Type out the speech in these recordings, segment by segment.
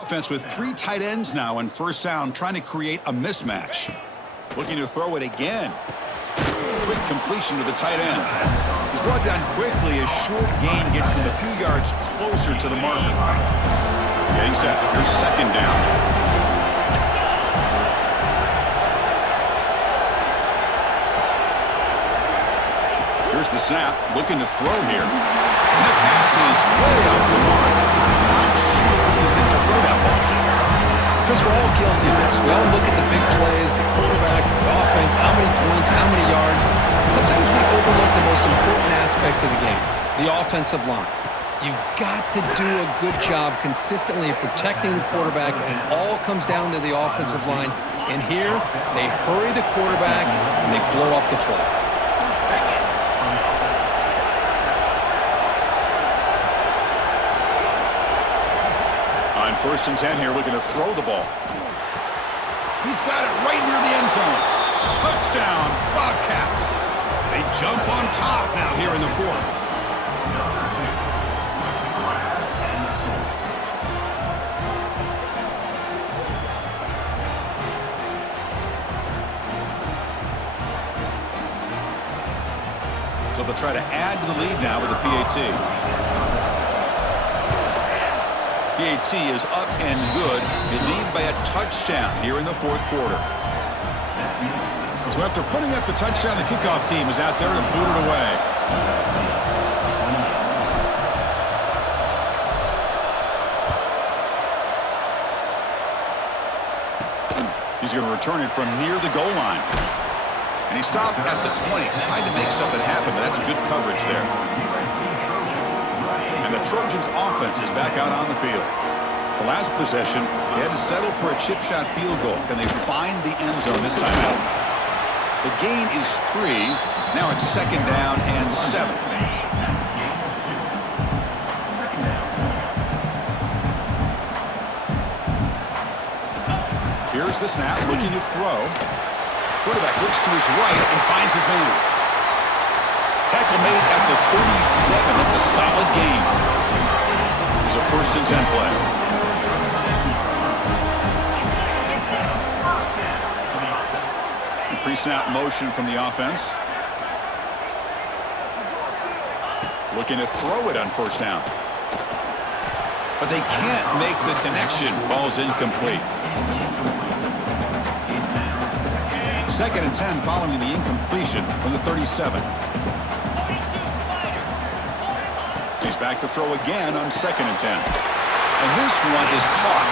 Offense with 3 tight ends now in first down, trying to create a mismatch. Looking to throw it again. Quick completion to the tight end. He's brought down quickly as short gain gets them a few yards closer to the marker. Getting set. Here's second down. Here's the snap. Looking to throw here. And the pass is way off the mark. Not sure who he meant to throw that ball to. Because we're all guilty of this. We all look at the big plays, the quarterbacks, the offense, how many points, how many yards. And sometimes we overlook the most important aspect of the game, the offensive line. You've got to do a good job consistently of protecting the quarterback, and it all comes down to the offensive line. And here, they hurry the quarterback, and they blow up the play. On 1st and 10 here, looking to throw the ball. He's got it right near the end zone. Touchdown, Bobcats. They jump on top now here in the 4th. So they'll try to add to the lead now with a PAT. PAT is up and good. They lead by a touchdown here in the 4th quarter. So after putting up the touchdown, the kickoff team is out there to boot it away. He's going to return it from near the goal line. And he stopped at the 20, tried to make something happen, but that's good coverage there. And the Trojans' offense is back out on the field. The last possession, they had to settle for a chip shot field goal. Can they find the end zone this time out? The gain is 3. Now it's 2nd down and 7. Here's the snap, looking to throw. Quarterback looks to his right and finds his man. Tackle made at the 37. It's a solid gain. It's a 1st and 10 play. Pre-snap motion from the offense. Looking to throw it on 1st down. But they can't make the connection. Ball's incomplete. 2nd and 10 following the incompletion from the 37. He's back to throw again on 2nd and 10. And this one is caught.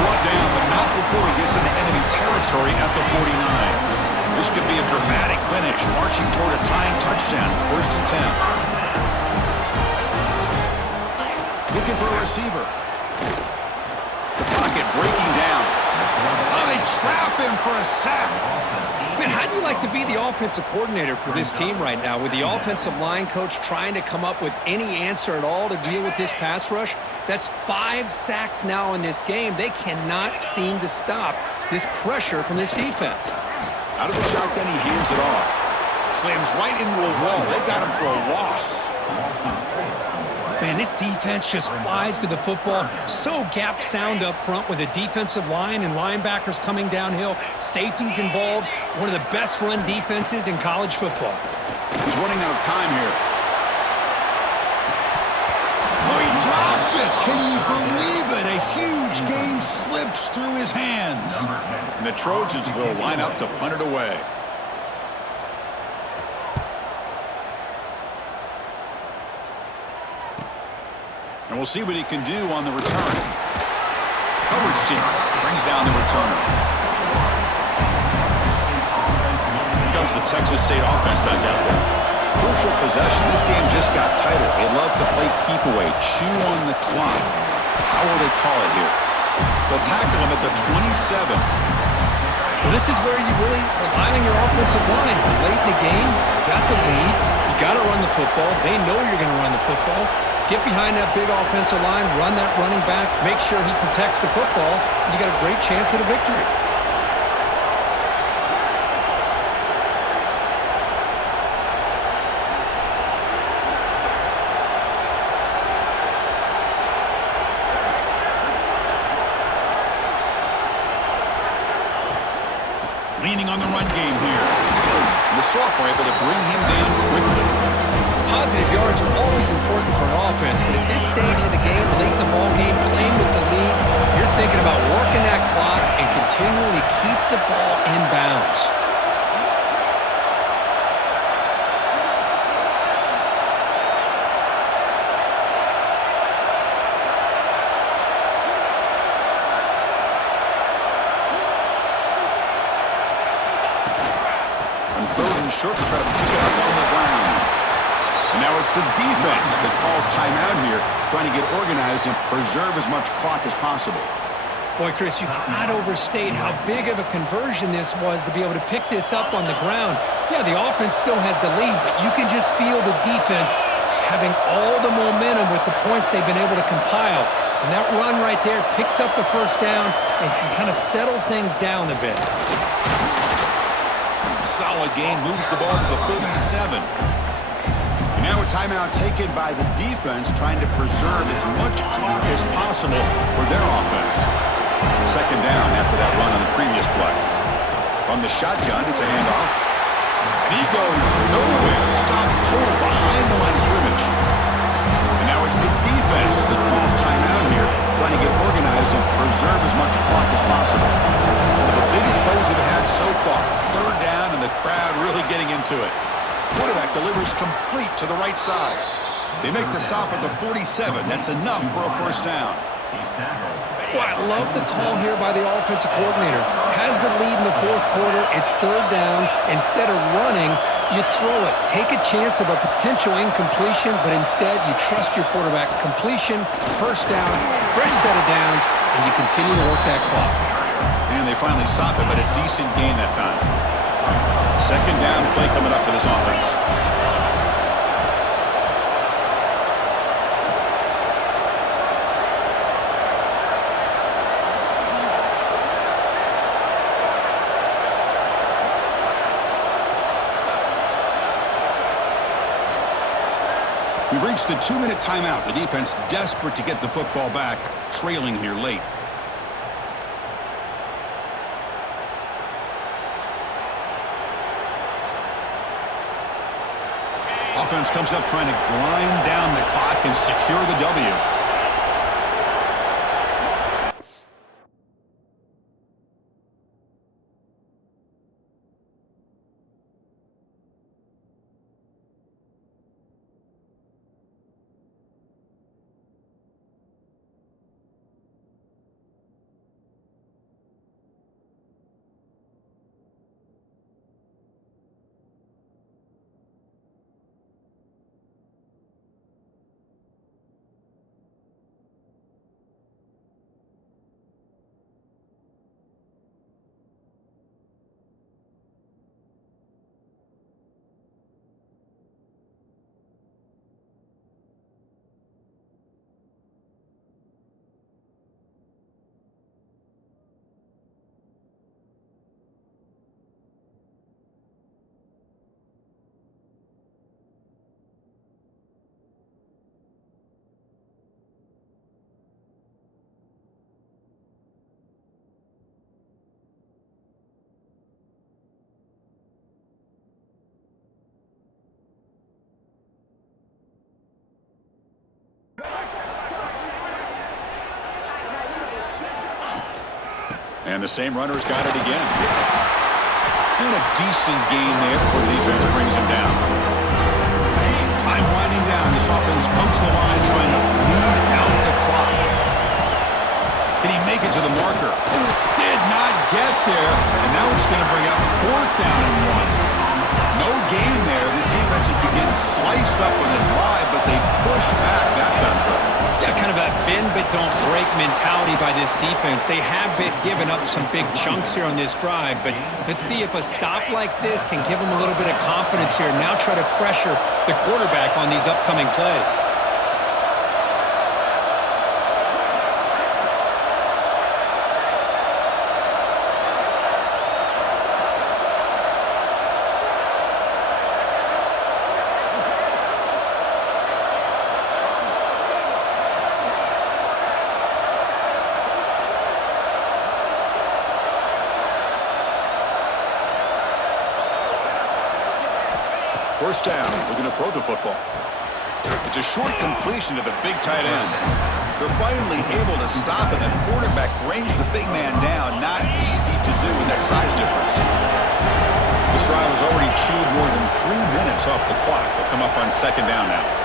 Brought down, but not before he gets into enemy territory at the 49. This could be a dramatic finish, marching toward a tying touchdown. It's 1st and 10. Looking for a receiver. The pocket breaking down. Oh, they trap him for a sack. Man, how do you like to be the offensive coordinator for this team right now with the offensive line coach trying to come up with any answer at all to deal with this pass rush? That's 5 sacks now in this game. They cannot seem to stop this pressure from this defense. Out of the shotgun, he hands it off. Slams right into a wall. They got him for a loss. Man, this defense just flies to the football. So gap sound up front with a defensive line and linebackers coming downhill. Safeties involved. One of the best run defenses in college football. He's running out of time here. Oh, he dropped it. Can you believe it? A huge gain slips through his hands. And the Trojans will line up to punt it away. And we'll see what he can do on the return. Coverage team brings down the returner. Here comes the Texas State offense back out there. Crucial possession. This game just got tighter. They love to play keep away, chew on the clock. How will they call it here? They'll tackle him at the 27. Well, this is where you really rely on your offensive line. Late in the game, you got the lead. You got to run the football. They know you're going to run the football. Get behind that big offensive line, run that running back, make sure he protects the football, and you got a great chance at a victory. on the run game here. And the sophomore able to bring him down quickly. Positive yards are always important for an offense, but at this stage of the game, late in the ball game, playing with the lead, you're thinking about working that clock and continually keep the ball in bounds. On third and short, we try to pick it up on the ground. And now it's the defense that calls timeout here, trying to get organized and preserve as much clock as possible. Boy, Chris, you cannot overstate how big of a conversion this was to be able to pick this up on the ground. Yeah, the offense still has the lead, but you can just feel the defense having all the momentum with the points they've been able to compile. And that run right there picks up the first down and can kind of settle things down a bit. Solid gain, moves the ball to the 37. And now a timeout taken by the defense, trying to preserve as much clock as possible for their offense. Second down after that run on the previous play. From the shotgun, it's a handoff. And he goes nowhere. Stop pulled behind the line of scrimmage. And now it's the defense that calls timeout here, trying to get organized and preserve as much clock as possible. One of the biggest plays we've had so far. Third down and the crowd really getting into it. Quarterback delivers complete to the right side. They make the stop at the 47. That's enough for a first down. Boy, I love the call here by the offensive coordinator. Has the lead in the fourth quarter. It's third down. Instead of running, you throw it. Take a chance of a potential incompletion, but instead you trust your quarterback. Completion, first down, fresh set of downs, and you continue to work that clock. And they finally stop him, but a decent gain that time. Second down play coming up for this offense. We've reached the 2-minute timeout. The defense desperate to get the football back, trailing here late. Offense comes up trying to grind down the clock and secure the W. And the same runner's got it again. And a decent gain there before the defense brings him down. Time winding down. This offense comes to the line trying to bleed out the clock. Can he make it to the marker? Did not get there. And now it's going to bring up fourth down and 1. No gain there. This defense has been getting sliced up on the drive, but they push back that time. Yeah, kind of a bend but don't break mentality by this defense. They have been giving up some big chunks here on this drive, but let's see if a stop like this can give them a little bit of confidence here. Now try to pressure the quarterback on these upcoming plays. First down, looking to throw the football. It's a short completion to the big tight end. They're finally able to stop, and the quarterback brings the big man down. Not easy to do with that size difference. This drive has already chewed more than 3 minutes off the clock. They'll come up on second down now.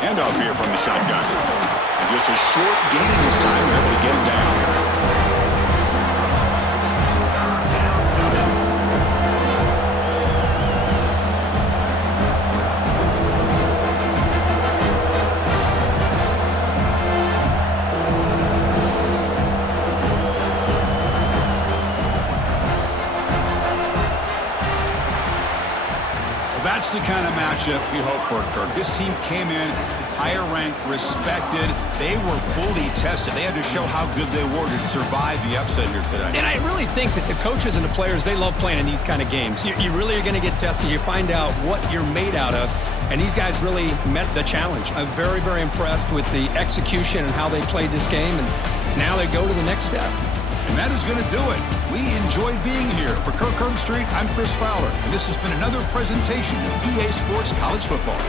Handoff here from the shotgun. And just a short gain this time. We're able to get him down. That's the kind of matchup we hope for, Kirk. This team came in higher ranked, respected. They were fully tested. They had to show how good they were to survive the upset here today. And I really think that the coaches and the players, they love playing in these kind of games. You really are going to get tested. You find out what you're made out of. And these guys really met the challenge. I'm very, very impressed with the execution and how they played this game. And now they go to the next step. And that is going to do it. We enjoyed being here. For Kirk Herbstreit, I'm Chris Fowler, and this has been another presentation of EA Sports College Football.